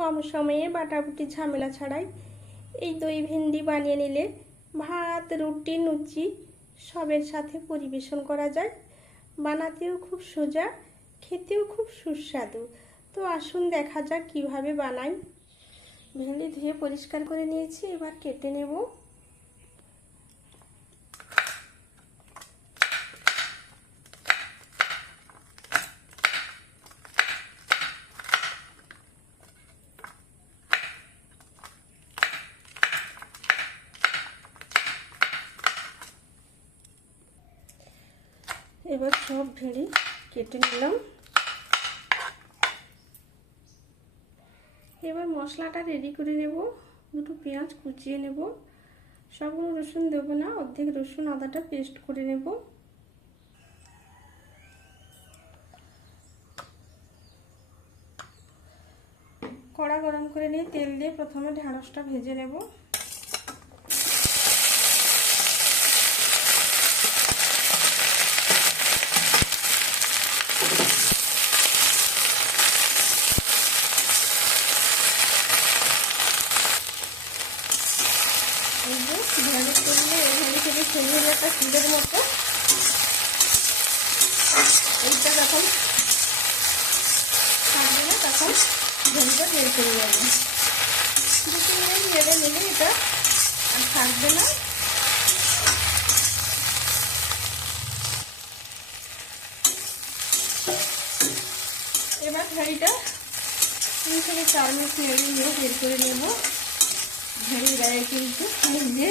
কম সময়ে বাটাবুটি ঝামেলা ছাড়াই এই দই ভেন্ডি বানিয়ে নিলে ভাত, রুটি, লুচি সবের সাথে পরিবেশন করা যায়। বানাতেও খুব সোজা, খেতেও খুব সুস্বাদু। তো আসুন দেখা যাক কীভাবে বানাই। ভেন্ডি ধুয়ে পরিষ্কার করে নিয়েছি, এবার কেটে নেব। এবার সব ভেড়ি কেটে নিলাম। এবার মশলাটা রেডি করে নেব। দুটো পেঁয়াজ কুচিয়ে নেব। সবগুলো রসুন দেবো না, অর্ধেক রসুন আদাটা পেস্ট করে নেব। কড়া গরম করে নিয়ে তেল দিয়ে প্রথমে ঢ্যাঁড়সটা ভেজে নেব ঢেঁড়স করলে এখানে থেকে ছেড়ে একটা ফুলের মতো এইটা যখন থাকবে না, তখন ঝোলটা বের করে যাবে দু তিন মিনিট নেড়ে নিলে এটা আর থাকবে না। এবার হাঁড়িটা তিন থেকে চার মিনিট নেড়ে নিয়ে বের করে নেব। হাঁড়ির গায়ে কিন্তু এই যে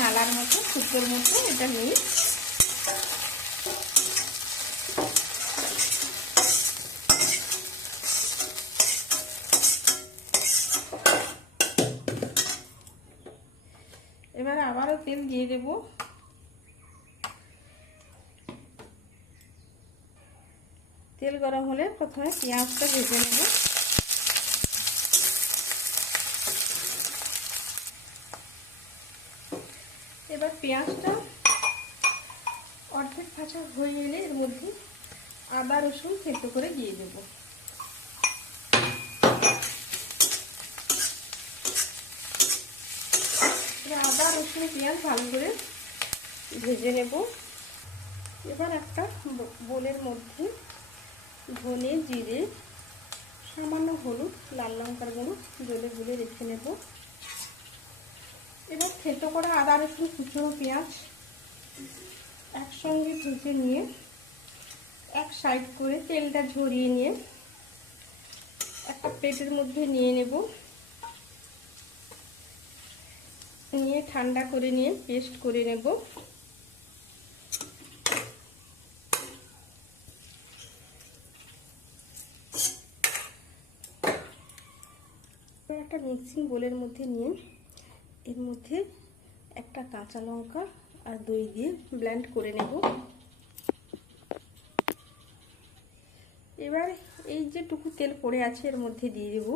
নালার মতো শুকোর মতো এটা নেই এবার আবারও তেল দিয়ে দেব। তেল গরম হলে প্রথমে পেঁয়াজটা ভেজে নেব। এবার পেঁয়াজটা অর্ধেক ভাজা হয়ে এলে এর মধ্যে আদা, রসুন থেতো করে দিয়ে দেব। আদা, রসুন, পেঁয়াজ ভালো করে ভেজে নেব। এবার একটা বোলের মধ্যে ধনে, জিরে, সামান্য হলুদ, লাল লঙ্কার গুঁড়ো, জলে গুলে রেখে নেব। এবার থেতো করা আদা রসুন কুচনো পেঁয়াজ একসঙ্গে ভেজে নিয়ে এক সাইড করে তেলটা ঝরিয়ে নিয়ে একটা প্লেটের মধ্যে নিয়ে নেব। নিয়ে ঠান্ডা করে নিয়ে পেস্ট করে নেব। একটা মিক্সিং বোলের মধ্যে নিয়ে এর মধ্যে একটা কাঁচা লঙ্কা আর দই দিয়ে ব্ল্যান্ড করে নেব। এবার এই যে টুকু তেল পড়ে আছে, এর মধ্যে দিয়ে দেব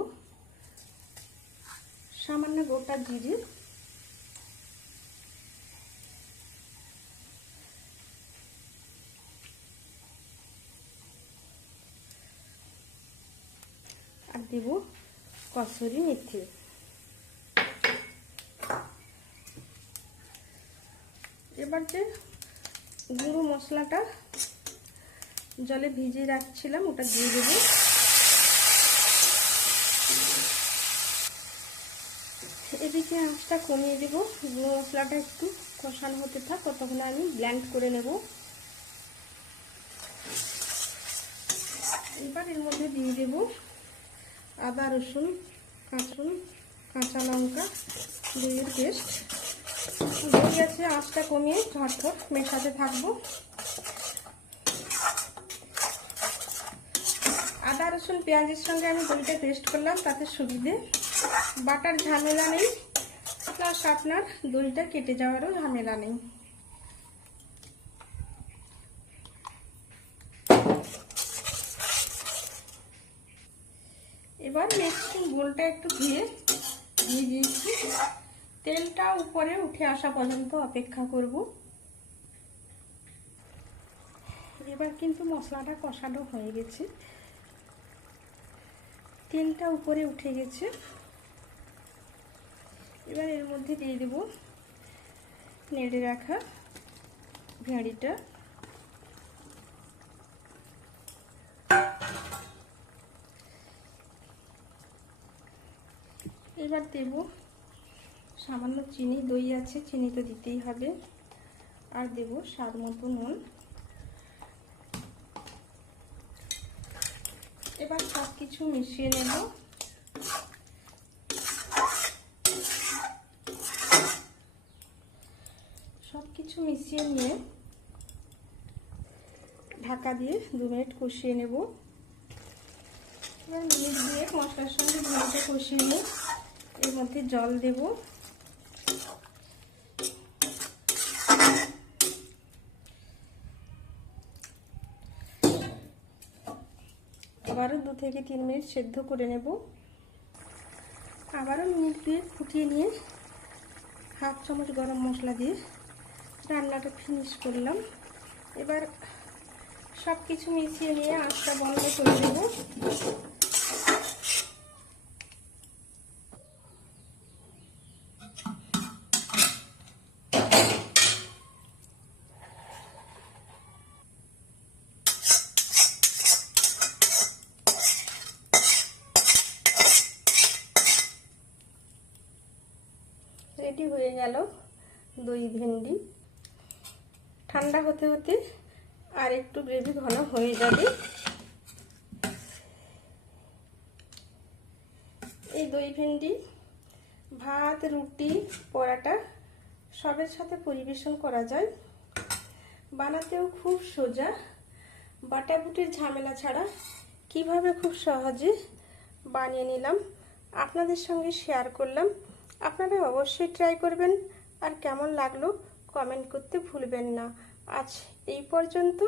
সামান্য গোটা জিরে। আর দেব কসুরি মেথি। এবার যে গুঁড়ো মশলাটা জলে ভিজিয়ে রাখছিলাম, ওটা দিয়ে দেবো। এদিকে আঁচটা কমিয়ে দেব। গুঁড়ো মশলাটা একটু কষানো হতে থাক, ততক্ষণে আমি ব্ল্যান্ড করে নেব। এবার এর মধ্যে দিয়ে দেব আদা রসুন, কাঁচুন, কাঁচা লঙ্কা দইয়ের পেস্ট দই আছে আঁচটা কমিয়ে ঝটপট মেশাতে থাকব। আদা, রসুন, পেঁয়াজের সঙ্গে আমি দইটা পেস্ট করলাম, তাতে সুবিধে। বাটার ঝামেলা নেই প্লাস আপনার দইটা কেটে যাওয়ারও ঝামেলা নেই। এবার নেক্সট গোলটা একটু ধুয়ে দিয়ে দিয়েছি তেলটা উপরে উঠে আসা পর্যন্ত অপেক্ষা করব। এবার কিন্তু মশলাটা কষানো হয়ে গেছে। তেলটা উপরে উঠে গেছে। এবার এর মধ্যে দিয়ে দেব নেড়ে রাখা ভেঁড়িটা। এবার দেব সামান্য চিনি, দই আছে, চিনি তো দিতেই হবে। আর দেব স্বাদ মতো নুন। এবার সব কিছু মিশিয়ে নেব। সব কিছু মিশিয়ে নিয়ে ঢাকা দিয়ে দু মিনিট কষিয়ে নেব। এবার মিনিট দিয়ে মশলার সঙ্গে ধনেটা কষিয়ে নিয়ে এর মধ্যে জল দেব। আবারও দু থেকে তিন মিনিট সেদ্ধ করে নেব। আবারও মিনিট দিয়ে ফুটিয়ে নিয়ে হাফ চামচ গরম মশলা দিয়ে রান্নাটা ফিনিশ করলাম। এবার সব কিছু মিশিয়ে নিয়ে আঁচটা বন্ধ করে দেবো রেডি হয়ে গেল দই ভেন্ডি। ঠান্ডা হতে হতে আর একটু গ্রেভি ঘন হয়ে যাবে। এই দই ভেন্ডি, ভাত, রুটি, পরাটা সবের সাথে পরিবেশন করা যায়। বানাতেও খুব সোজা। বাটাবুটির ঝামেলা ছাড়া কীভাবে খুব সহজে বানিয়ে নিলাম আপনাদের সঙ্গে শেয়ার করলাম। আপনারা অবশ্যই ট্রাই করবেন। আর কেমন লাগল কমেন্ট করতে ভুলবেন না। আজ এই পর্যন্ত।